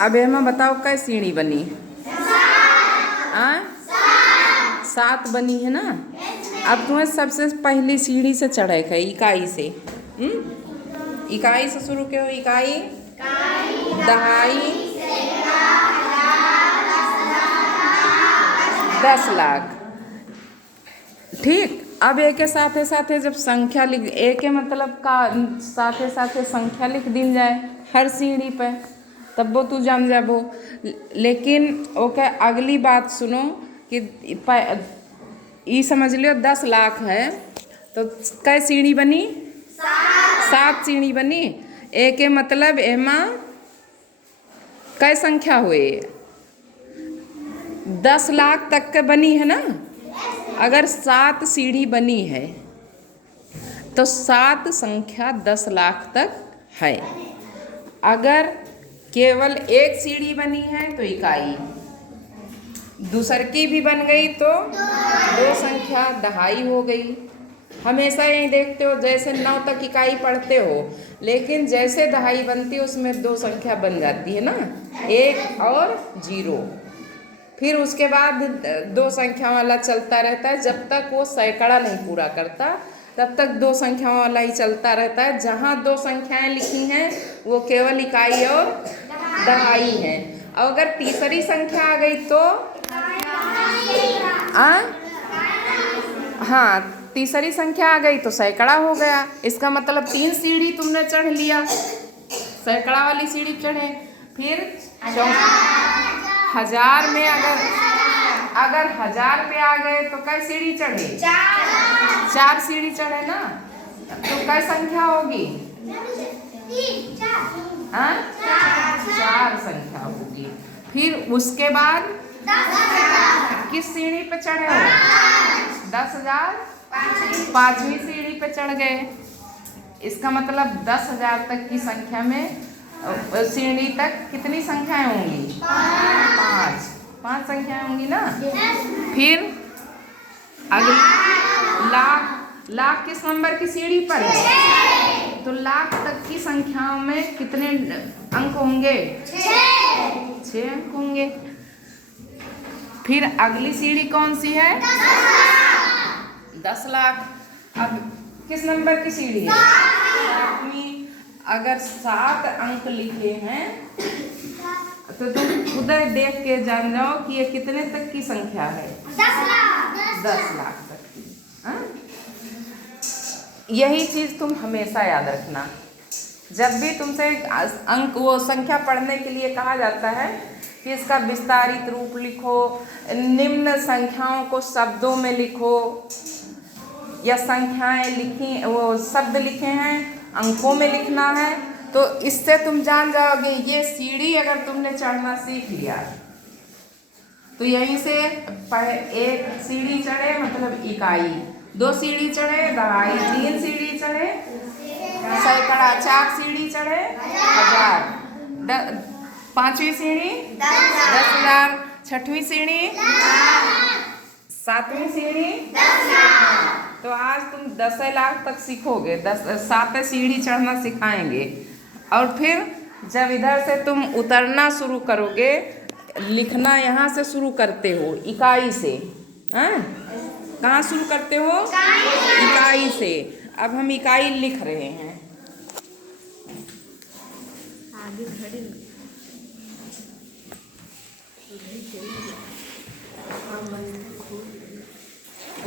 अब एमा बताओ कै सीढ़ी बनी? आ 7 बनी है ना। अब तुम्हें सबसे पहली सीढ़ी से चढ़े है, इकाई से। इकाई से शुरू करो। इकाई, दहाई, 10 लाख। ठीक। अब एक के साथे साथे जब संख्या लिख, एक के मतलब का साथे साथे संख्या लिख दी जाए हर सीढ़ी पे, तब वो तू जान जाबो। लेकिन ओके अगली बात सुनो कि ई समझ लियो 10 लाख है तो कै सीढ़ी बनी? 7 सीढ़ी बनी। एक के मतलब एमा कै संख्या हुए? 10 लाख तक के बनी है ना। अगर 7 सीढ़ी बनी है तो 7 संख्या 10 लाख तक है। अगर केवल एक सीढ़ी बनी है तो इकाई, दूसर की भी बन गई तो 2 संख्या दहाई हो गई। हमेशा यही देखते हो, जैसे 9 तक इकाई पढ़ते हो, लेकिन जैसे दहाई बनती है उसमें 2 संख्या बन जाती है ना, 1 और 0। फिर उसके बाद 2 संख्या वाला चलता रहता है। जब तक वो सैकड़ा नहीं पूरा करता तब तक 2 संख्या वाला ही चलता रहता है। जहाँ 2 संख्याएं लिखी हैं वो केवल इकाई और दहाई है। और अगर तीसरी संख्या आ गई तो हाँ, तीसरी संख्या आ गई तो सैकड़ा हो गया। इसका मतलब 3 सीढ़ी तुमने चढ़ लिया, सैकड़ा वाली सीढ़ी चढ़े। फिर 1000 में अगर 1000 पे आ गए तो कै सीढ़ी चढ़े? 4 सीढ़ी चढ़े ना। तो कै संख्या होगी? 4 संख्या होगी। फिर उसके बाद किस सीढ़ी पे चढ़े हो? 10,000 5वीं सीढ़ी पे चढ़ गए। इसका मतलब 10,000 तक की संख्या में सीढ़ी तक कितनी संख्याएं होंगी? 5 संख्याएं होंगी ना। फिर अगली लाख किस नंबर की सीढ़ी पर है? तो लाख तक की संख्याओं में कितने अंक होंगे? 6 अंक होंगे। फिर अगली सीढ़ी कौन सी है? 10 लाख। अब किस नंबर की सीढ़ी है? 7वीं। अगर 7 अंक लिखे हैं तो तुम उधर देख के जान जाओ कि ये कितने तक की संख्या है? 10 लाख तक की। यही चीज तुम हमेशा याद रखना। जब भी तुमसे अंक वो संख्या पढ़ने के लिए कहा जाता है कि इसका विस्तारित रूप लिखो, निम्न संख्याओं को शब्दों में लिखो, या संख्याएं लिखी, वो शब्द लिखे हैं अंकों में लिखना है, तो इससे तुम जान जाओगे ये सीढ़ी अगर तुमने चढ़ना सीख लिया तो यहीं से एक सीढ़ी चढ़े मतलब इकाई, 2 सीढ़ी चढ़े दहाई, 3 सीढ़ी चढ़े सैकड़ा, 4 सीढ़ी चढ़े 1000, 5वीं सीढ़ी 10,000, 6वीं सीढ़ी 7वीं सीढ़ी। तो आज तुम 10 लाख तक सीखोगे, 7 सीढ़ी चढ़ना सिखाएंगे। और फिर जब इधर से तुम उतरना शुरू करोगे, लिखना यहाँ से शुरू करते हो इकाई से। कहाँ शुरू करते हो? इकाई से। अब हम इकाई लिख रहे हैं।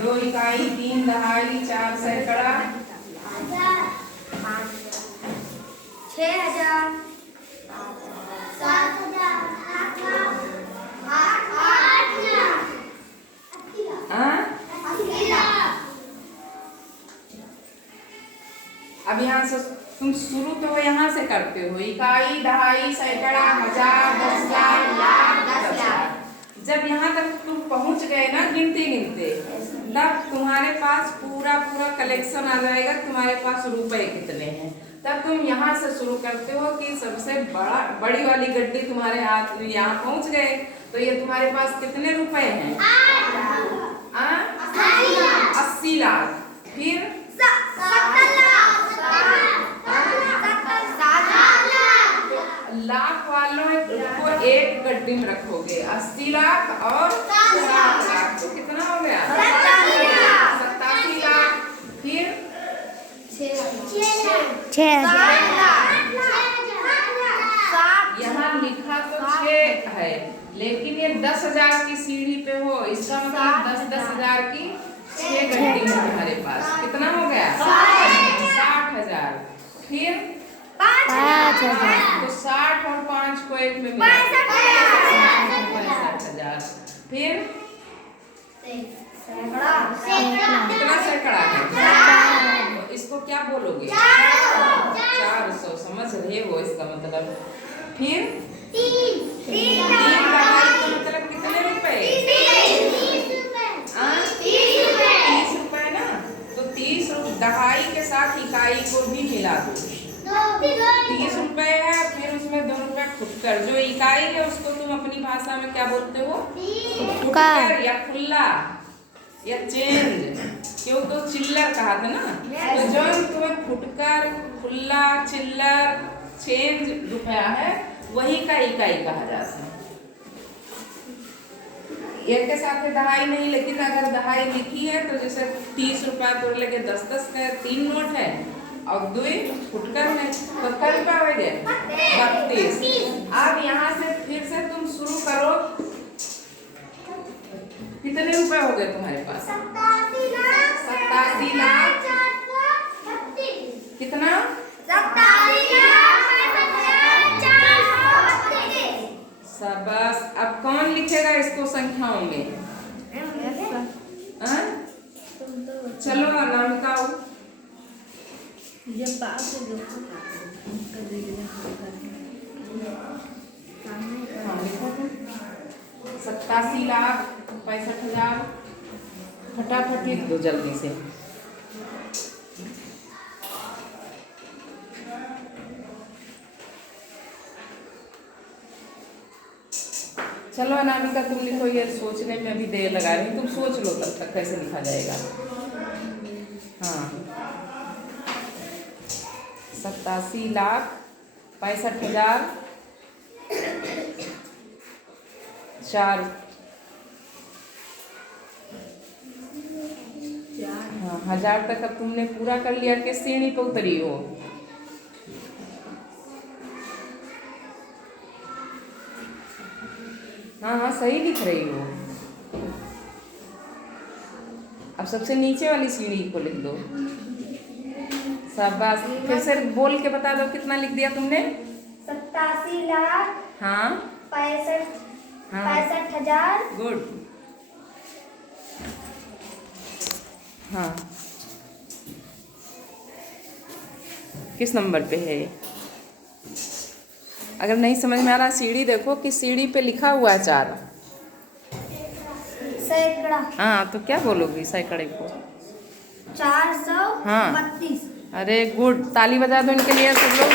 दो इकाई, 3 दहाई, 4 सैकड़ा, 6,000, 7,000, 8,000। अब यहाँ से तुम शुरू तो यहाँ से करते हो, इकाई, दहाई, सैकड़ा, 1000, 10,000, लाख, 10 लाख। जब यहाँ तक तुम पहुँच गए ना गिनते गिनते, तब तुम्हारे पास पूरा कलेक्शन आ जाएगा, तुम्हारे पास रुपए कितने हैं। तब तुम यहाँ से शुरू करते हो कि सबसे बड़ी वाली गड्डी तुम्हारे हाथ में यहाँ पहुँच गए, तो ये तुम्हारे पास कितने रुपए हैं? 80 लाख। फिर 70 लाख, लाख वालों को एक गड्डी में रखोगे, 80 लाख और 60 लाख, तो कितना हो गया? 87 लाख। फिर 6 यहाँ लिखा तो 6 है, लेकिन ये 10,000 की सीढ़ी पे हो, इसका मतलब 10,000 की 6 घंटी है तुम्हारे पास। कितना हो गया? 60,000। फिर 5,000 तो 60 और 5 को एक में मिला 65,000। फिर कितना सैकड़ा है? तो इसको क्या बोलोगे? 400। समझ रहे हो इसका मतलब? फिर 3 मतलब कितने रुपए? 30 रुपए ना। तो 30 दहाई के साथ इकाई को भी मिला दो। 30 रुपए है, फिर उसमें 2 रुपए फुटकर। जो इकाई है उसको तुम अपनी भाषा में क्या बोलते हो? फुटकर या खुल्ला या चेंज। क्यों? तो चिल्लर कहा था ना। तो जो तुम्हें फुटकर, खुल्ला, चिल्लर, चेंज रुपया है, वही का इकाई कहा जाता है। एक के साथ दहाई नहीं, लेकिन अगर दहाई लिखी है तो जैसे 30 रुपया तो लगे 10-10 का 3 नोट है और 2 फुटकर है, तो कल का हो गया 32। अब यहाँ से फिर से तुम शुरू करो। कितने रुपए हो गए तुम्हारे पास? 87 लाख। कितना? 87,432। बस। अब कौन लिखेगा इसको संख्याओं में? चलो अनामिका। जब बात 87,65,000। फटाफट लिख दो जल्दी से। चलो अनामिका तुम लिखो, ये सोचने में अभी देर लगा रही, तुम सोच लो तब तक कैसे लिखा जाएगा। हाँ, 87,65,004। हाँ, 1000 तक अब तुमने पूरा कर लिया। किस सीढ़ी पे उतरी हो? हाँ हाँ, सही लिख रही हो। अब सबसे नीचे वाली सीढ़ी को लिख दो। शाबाश। फिर से बोल के बता दो कितना लिख दिया तुमने? 87 लाख। हाँ, 65,000। गुड। हाँ, किस नंबर पे है? अगर नहीं समझ में आ रहा, सीढ़ी देखो कि सीढ़ी पे लिखा हुआ है 4। सैकड़ा। हाँ, तो क्या बोलोगी सैकड़े को? 432। अरे गुड, ताली बजा दो इनके लिए सब लोग।